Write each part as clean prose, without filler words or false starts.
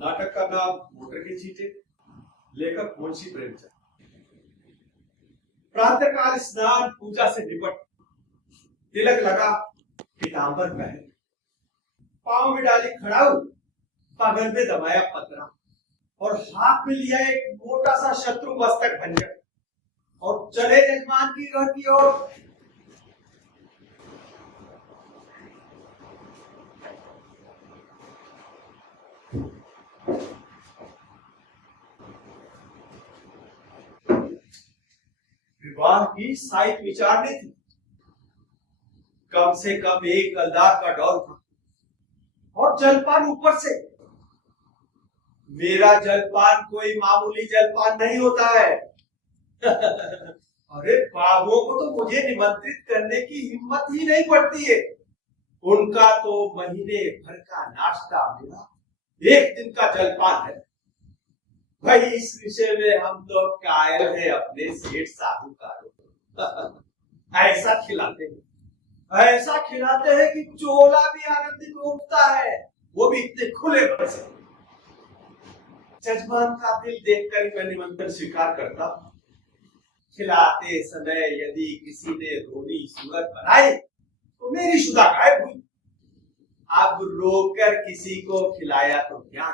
नाटक का नाम मोटर की चीटें, लेखक मुंशी प्रेमचंद। प्रातःकाल स्नान पूजा से निपट, तिलक लगा, पीतांबर पहन, पांव में डाली खड़ाऊ, बगल में दबाया पतरा और हाथ में लिया एक मोटा सा शत्रु मस्तक भंजन और चले जजमान की घर की ओर। विवाह की साइट विचारनी थी। कम से कम एक गलदार का डौर था और जलपान ऊपर से। मेरा जलपान कोई मामूली जलपान नहीं होता है। अरे बाबुओं को तो मुझे निमंत्रित करने की हिम्मत ही नहीं पड़ती है। उनका तो महीने भर का नाश्ता मेरा एक दिन का जलपान है। भाई इस विषय में हम तो कायल है अपने सेठ साहूकारों। ऐसा खिलाते हैं कि चोला भी आनंदित उठता है, वो भी इतने खुले मन से। जजमान का दिल देखकर मैं निमंत्रण स्वीकार करता। खिलाते समय यदि किसी ने रोनी सूरत बनाई तो मेरी शुदा गायब हुई। अब रोकर किसी को खिलाया तो क्या,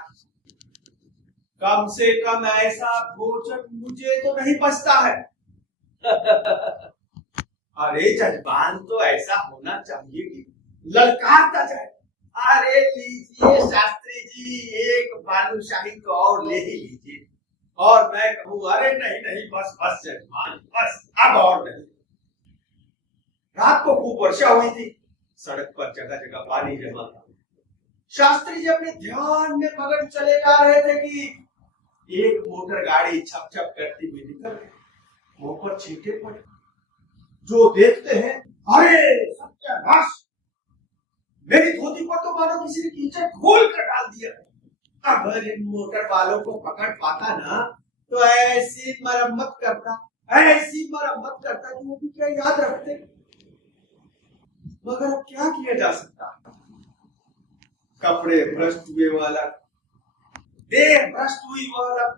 कम से कम ऐसा भोजन मुझे तो नहीं बचता है। अरे जजमान तो ऐसा होना चाहिए कि ललकारता जाए। अरे लीजिए शास्त्री जी, एक बालूशाही तो और ले ही लीजिए। और मैं कहूँ अरे नहीं नहीं बस बस जजमान बस, अब और नहीं। रात को खूब वर्षा हुई थी, सड़क पर जगह जगह पानी जमा था। शास्त्री जी अपने ध्यान में मगन चले जा रहे थे कि एक मोटर गाड़ी छप छप करती हुई निकल गई। मुंह पर छींटे पड़े। जो देखते हैं, अरे सत्यानाश, मेरी धोती पर तो मानो किसी ने कीचड़ घोल कर डाल दिया। अगर इन मोटर वालों को पकड़ पाता ना तो ऐसी मरम्मत करता कि वो भी क्या याद रखते। मगर अब क्या किया जा सकता। कपड़े भ्रष्ट हुए वाला, देह भ्रष्ट हुई वो अलग,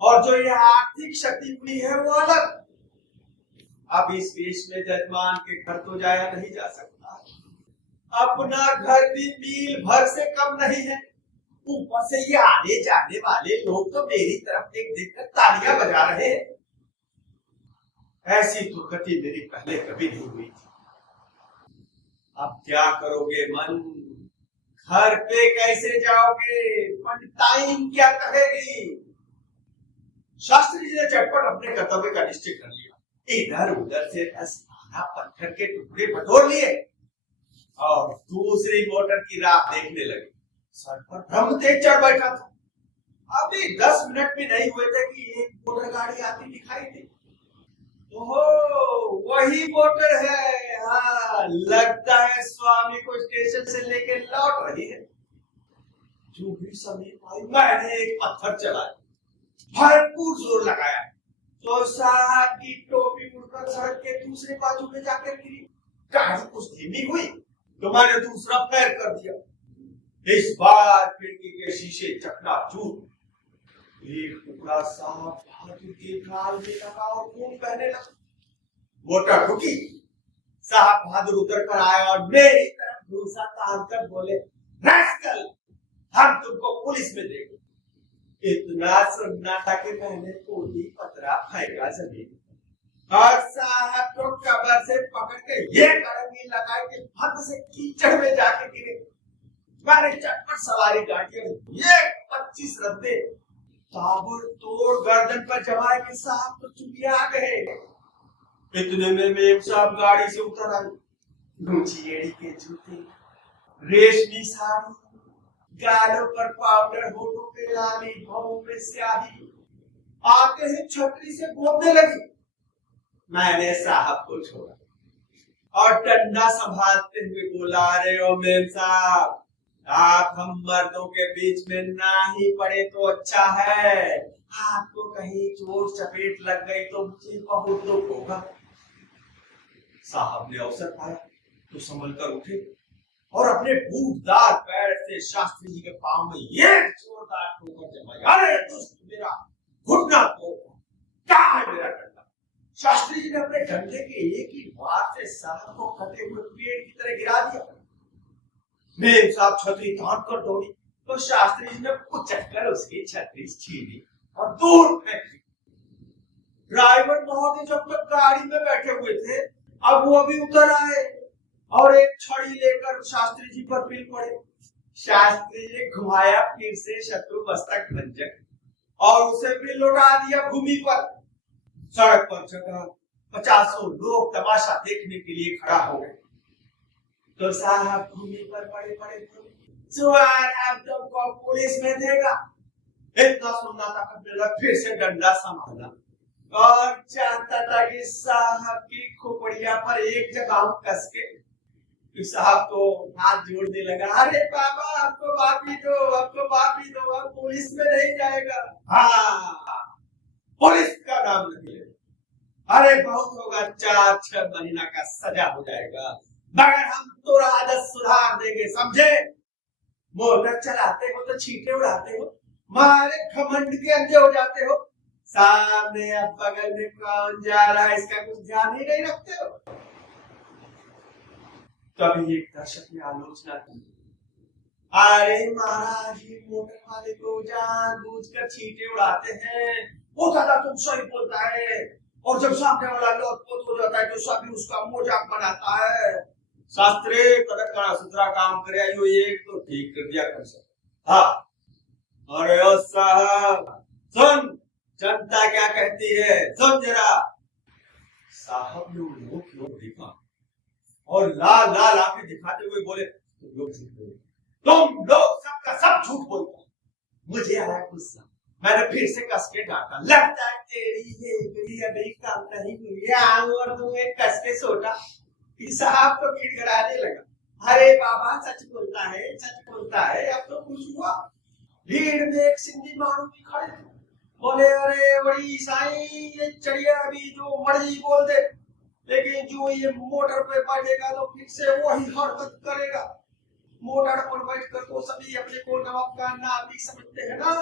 और जो ये आर्थिक क्षति हुई है वो अलग। अब इस बीच में जजमान के घर तो जाया नहीं जा सकता। अपना घर भी मील भर से कम नहीं है। ऊपर से ये आने जाने वाले लोग तो मेरी तरफ देखकर तालियां बजा रहे हैं। ऐसी दुर्गति मेरी पहले कभी नहीं हुई थी। अब क्या करोगे मन, घर पे कैसे जाओगे, पंडिताइन क्या कहेगी। शास्त्री जी ने झटपट अपने कर्तव्य का निश्चय कर लिया। इधर उधर से 10-12 पत्थर के टुकड़े बटोर लिए और दूसरी मोटर की राह देखने लगे। सर पर ब्रह्म तेज चढ़ बैठा था। अभी 10 मिनट भी नहीं हुए थे कि एक मोटर गाड़ी आती दिखाई दी। ओहो, वही मोटर है। हाँ, लगता है स्वामी को स्टेशन से लेके लौट रही है। जो भी समीप आई, मैंने एक पत्थर चलाया, भरपूर जोर लगाया तो साहब की टोपी उड़कर सड़क के दूसरे बाजू में जाकर गिरी। गाड़ी कुछ धीमी हुई तो मैंने दूसरा पैर कर दिया। इस बार खिड़की के शीशे चकनाचूर। एक टुकड़ा सांप बहादुर के गाल में लगा और खून बहने लगा। मोटर रुकी। साहब बहादुर उतर कर आए और मेरी तरफ भूसा तान कर बोले, रास्कल, हम तुमको पुलिस में देंगे। इतना सन्नाटा कि मैंने कोई पतरा फेंका जमीन और साहब को कबर से पकड़ के ये कड़ंगी लगाई कि हद से कीचड़ में जाके गिरे। मैंने चटपट सवारी गाड़ी ये 25 रद्दे ताबड़तोड़ गर्दन पर जमाए के साहब तो चुपिया आ गए। इतने में मेम साहब गाड़ी से उतर आई। ऊंची एड़ी के जूते, रेशमी साड़ी, गालों पर पाउडर, होठों पे लाली, भौं पे स्याही, आते ही छतरी से बोलने लगी। मैंने साहब को छोड़ा और डंडा संभालते हुए बोला, अरे ओ मेम साहब, आप हम मर्दों के बीच में ना ही पड़े तो अच्छा है। आपको कहीं चोट चपेट लग गई तो मुझे बहुत दुख होगा। साहब ने अवसर पाया तो संभल कर उठे और अपने बूटदार पैर से शास्त्री जी के पांव में ये जोरदार ठोकर जमाई। अरे दुष्ट, मेरा घुटना तोड़, क्या है मेरा डंडा। शास्त्री जी ने अपने डंडे के एक ही वार से साहब को कटे हुए पेड़ की तरह गिरा दिया। मेम साहब छतरी तान कर दौड़ी तो शास्त्री जी ने उचक उसकी छतरी छीनी और दूर फेंक दी। ड्राइवर महोदय जब तक गाड़ी में बैठे हुए थे, अब वो भी उतर आए और एक छड़ी लेकर शास्त्री जी पर पिल पड़े। शास्त्री जी घुमाया फिर से शत्रु मस्तक भंजक और उसे भी लौटा दिया भूमि पर। सड़क पर जगह 50 लोग तमाशा देखने के लिए खड़ा हो गए। तो साहब भूमि पर पड़े पड़े अब तो पुलिस में देगा। इतना सुनना था, फिर से डंडा संभाला और चाहता था कि साहब की खोपड़िया पर एक जगह कस के। साहब तो हाथ जोड़ने लगा, अरे बाबा आपको माफी दो, आपको माफी दो, अब पुलिस में नहीं जाएगा। हाँ, पुलिस का नाम नहीं ले, अरे बहुत होगा, 4-6 महीना का सजा हो जाएगा, मगर हम तो आदत सुधार देंगे, समझे। मोटर चलाते हो तो छींटे उड़ाते हो, मारे घमंड के अंधे हो जाते हो, सामने अब बगल में कौन जा रहा है इसका कुछ ध्यान ही नहीं रखते हो। तभी एक दर्शक ने आलोचना की, अरे महाराज ये मोटर वाले को जानबूझकर छींटे उड़ाते हैं, वो दादा तुम सही बोलता है, और जब सामने वाला लोटपोट हो जाता है तो सभी उसका मजाक बनाता है। शास्त्री कड़ा सुथरा काम करे, यो एक तो ठीक कर दिया कर सकता। हाँ, अरे ओ साहब सुन, जनता क्या कहती है सुन जरा। साहब ने उन लोग देखा और लाल लाल आंखें दिखाते हुए बोले, तुम लोग सबका सब झूठ बोलते। मुझे आया गुस्सा, मैंने फिर से कस के डांटा, लगता है तेरी ये अभी काम नहीं हुई और तुम्हें कस के सोटा। साहब तो खिड़खड़ाने लगा, अरे बाबा सच बोलता है, सच बोलता है। अब तो कुछ हुआ, भीड़ में एक सिंधी मानू भी खड़े थे, बोले अरे बड़ी साईं ये चढ़िया अभी जो मर्जी बोल दे, लेकिन जो ये मोटर पे बैठेगा तो फिर से वही हरकत करेगा। मोटर पर बैठकर तो सभी अपने को नवाब का नाती समझते हैं ना।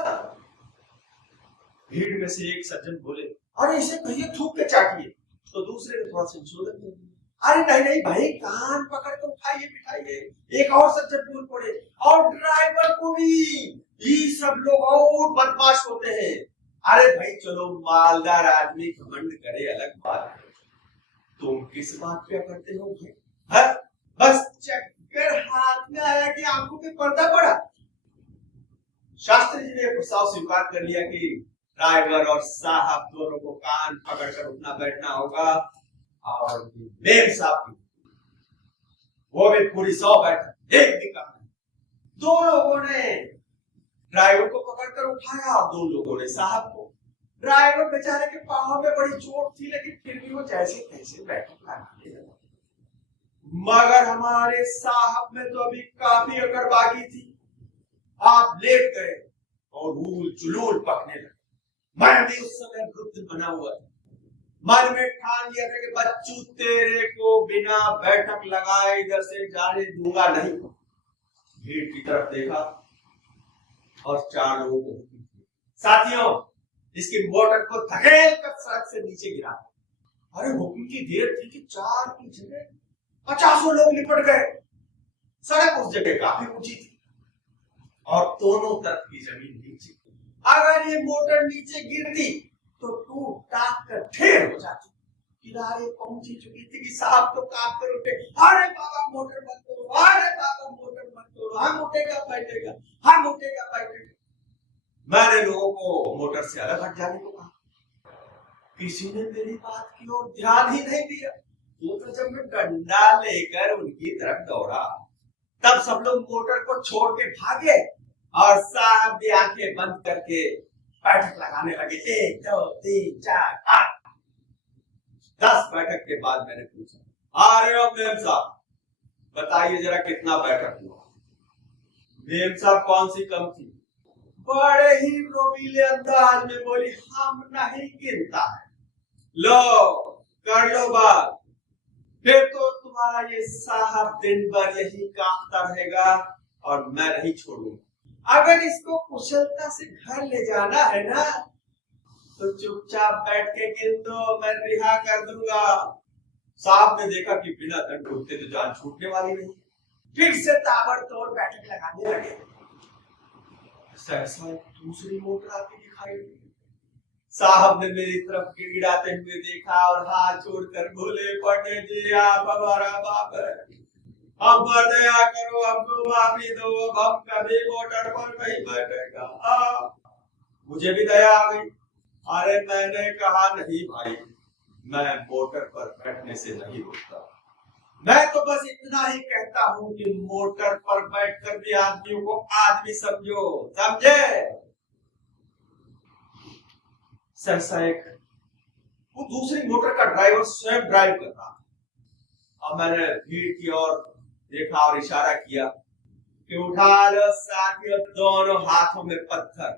भीड़ में से एक सज्जन बोले, अरे इसे कहिए थूक के चाटिए। तो दूसरे ने थोड़ा संशोधन कर दिया, अरे नहीं नहीं भाई कान पकड़ के उठाइए बिठाइए। एक और सज्जन बोल पड़े, और ड्राइवर को भी, ये सब लोग और बदमाश होते हैं। अरे भाई चलो, मालदार आदमी घमंड करे अलग बात है, तुम किस बात पे करते हो भाई? हाँ? बस चक्कर हाथ में आया कि आंखों पे पर्दा पड़ा। शास्त्री जी ने प्रस्ताव स्वीकार कर लिया कि ड्राइवर और साहब दोनों को कान पकड़कर उठना बैठना होगा, और मेम साहब की वो भी पूरी 100 बैठक एक भी काम नहीं। 2 लोगों ने ड्राइवर को पकड़कर उठाया और 2 लोगों ने साहब को। ड्राइवर बेचारे के पांव में बड़ी चोट थी, लेकिन फिर भी वो जैसे तैसे बैठक लगाने लगा। मगर हमारे साहब में तो अभी काफी अकड़ बाकी थी। आप लेट गए और ऊल जुलूल पकने लगे। मैं भी उस समय वृद्ध बना हुआ था, मन में ठान लिया था कि बच्चू तेरे को बिना बैठक लगाए इधर से जाने दूंगा नहीं। भीड़ की तरफ देखा और 4 लोगों को साथियों इसकी मोटर को धकेल कर सड़क से नीचे गिरा। अरे हुक्म की देर थी कि 4 की जगह 50 लोग लिपट गए। सड़क उस जगह काफी ऊंची थी और दोनों तरफ की जमीन नीचे। अगर ये मोटर नीचे गिरती तो टूट टाट कर ढेर हो जाती। किनारे पहुंची चुकी थी कि साहब तो कांप कर उठे, अरे बाबा मोटर मत तोड़ो, अरे बाबा मोटर मत तोड़ो, हम उठेगा बैठेगा, हम उठेगा बैठेगा। मैंने लोगों को मोटर से अलग हट जाने को कहा, किसी ने मेरी बात की ओर ध्यान ही नहीं दिया। वो तो जब मैं डंडा लेकर उनकी तरफ दौड़ा तब सब लोग मोटर को छोड़ के भागे और साहब भी आंखें बंद करके बैठक लगाने लगे। 1 2 3 4 8 10 बैठक के बाद मैंने पूछा, अरे मेम साहब बताइए जरा कितना बैठक हुआ? मेम साहब कौन सी कम थी, बड़े ही रोबीले अंदाज में बोली, हम नहीं गिनता है, लो कर लो बात। फिर तो तुम्हारा ये साहब दिन भर यही कांपता रहेगा और मैं नहीं छोड़ूंगा। अगर इसको कुशलता से घर ले जाना है ना तो चुपचाप बैठ के गिन दो, मैं रिहा कर दूंगा। साहब ने देखा कि बिना दंड उठते तो जान छूटने वाली नहीं। फिर से ताबड़तोड़ बैठक लगाने लगे। सहसा दूसरी मोटर आती दिखाई दी। साहब ने मेरी तरफ गिड़गिड़ाते हुए देखा और हाथ जोड़कर बोले, पंडित जी आप हमारा बाप है, हम पर दया करो, हमको माफी दो, अब हम कभी मोटर पर नहीं बैठेगा। मुझे भी दया आ गई। अरे मैंने कहा नहीं भाई, मैं मोटर पर बैठने से नहीं रोकता, मैं तो बस इतना ही कहता हूँ कि मोटर पर बैठकर भी आदमियों को आदमी समझो, समझे। सहसा एक वो दूसरी मोटर का ड्राइवर स्वयं ड्राइव कर रहा था। अब मैंने भीड़ की ओर देखा और इशारा किया कि उठा लो साथियों दोनों हाथों में पत्थर।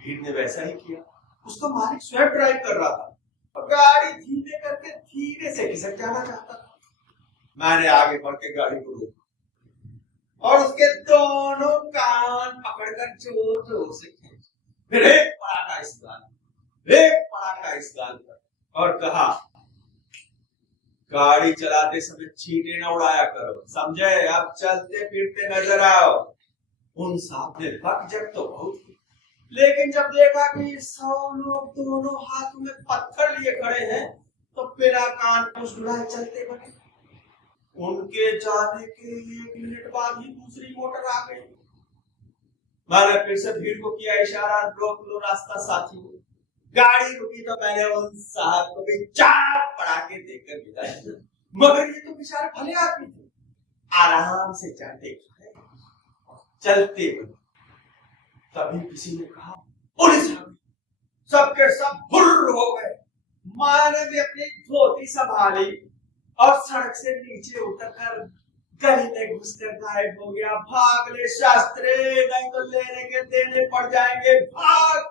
भीड़ ने वैसा ही किया। उसका मालिक स्वयं ड्राइव कर रहा था और गाड़ी धीमे करके धीरे से खिसक जाना चाहता था। मैंने आगे बढ़ के गाड़ी को रोका और उसके दोनों कान पकड़कर जोर जोर से खींचा। फिर एक पड़ाका इस गाल पर और कहा, गाड़ी चलाते समय छींटे न उड़ाया करो, समझे। अब चलते फिरते नजर आओ। उन साहब ने पक जब तो बहुत, लेकिन जब देखा कि 100 लोग दोनों हाथों में पत्थर लिए खड़े हैं तो बिना कान मुस्कुराए चलते बने। उनके जाने के 1 मिनट बाद ही दूसरी मोटर आ गई। मैंने फिर से भीड़ को किया इशारा, रोक लो रास्ता साथियों। गाड़ी रुकी तो मैंने उन साहब को भी 4 पड़ाके देकर विदा किया। मगर ये तो बेचारे भले आदमी थे, आराम से चाटे खाए चलते बने। तभी किसी ने कहा, पुलिस आ गई। सबके सब हुर्र हो गए। मैंने भी अपनी धोती संभाली और सड़क से नीचे उतरकर गली में घुसकर गायब हो गया। भाग ले शास्त्री, नहीं तो लेने के देने पड़ जाएंगे, भाग।